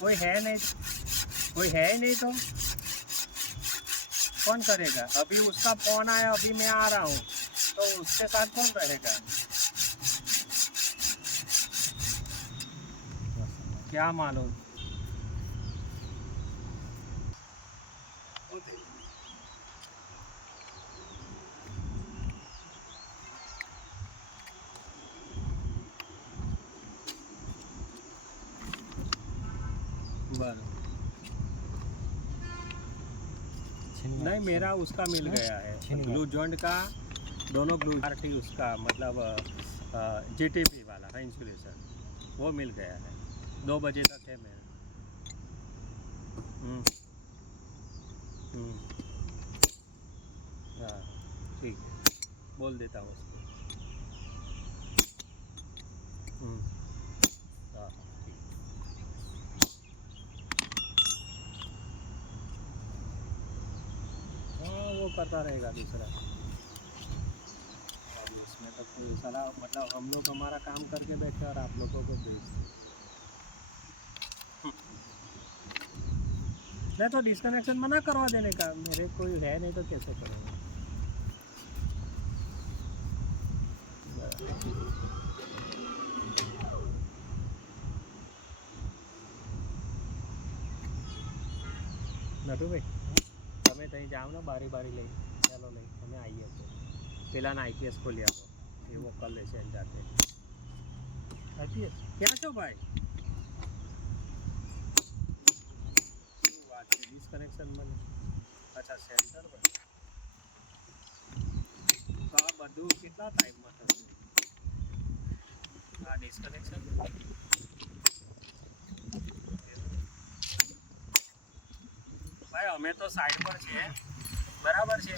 कोई है नहीं, कोई है ही नहीं तो कौन करेगा। अभी उसका फोन आया, अभी मैं आ रहा हूँ, तो उसके साथ कौन रहेगा। क्या मालूम। बराबर। नहीं, मेरा उसका मिल गया है ब्लू जॉइंट का, दोनों ब्लू पार्टी उसका मतलब जीटीपी वाला है इंसुलेशन, वो मिल गया है। 2 बजे तक है मेरा। हम्म, हाँ ठीक है, बोल देता हूँ उसको। हाँ ठीक। हाँ वो करता रहेगा दूसरा। अब उसमें तो कोई सलाह, मतलब हम लोग हमारा काम करके बैठे और आप लोगों को भेज। नहीं तो डिस्कनेक्शन मना करवा देने का, मेरे कोई है नहीं तो कैसे करेंगे। નટુ ભાઈ, તમે ત્યાં જાઓ ને બારી બારી લઈ, ચાલો લઈ અમે આવીએ છીએ, પેલાના આઈપીએસ ખોલી આપો, એવો કરી લેશે એની જાતે। આઈપીએસ ક્યાં છો ભાઈ? શું વાત છે ડિસ્કનેક્શન મને? અચ્છા સેન્ટર પર, તો આ બધું કેટલા ટાઈમમાં થશે આ ડિસ્કનેક્શન? ભાઈ અમે તો સાઈડ પર છીએ, બરાબર છે।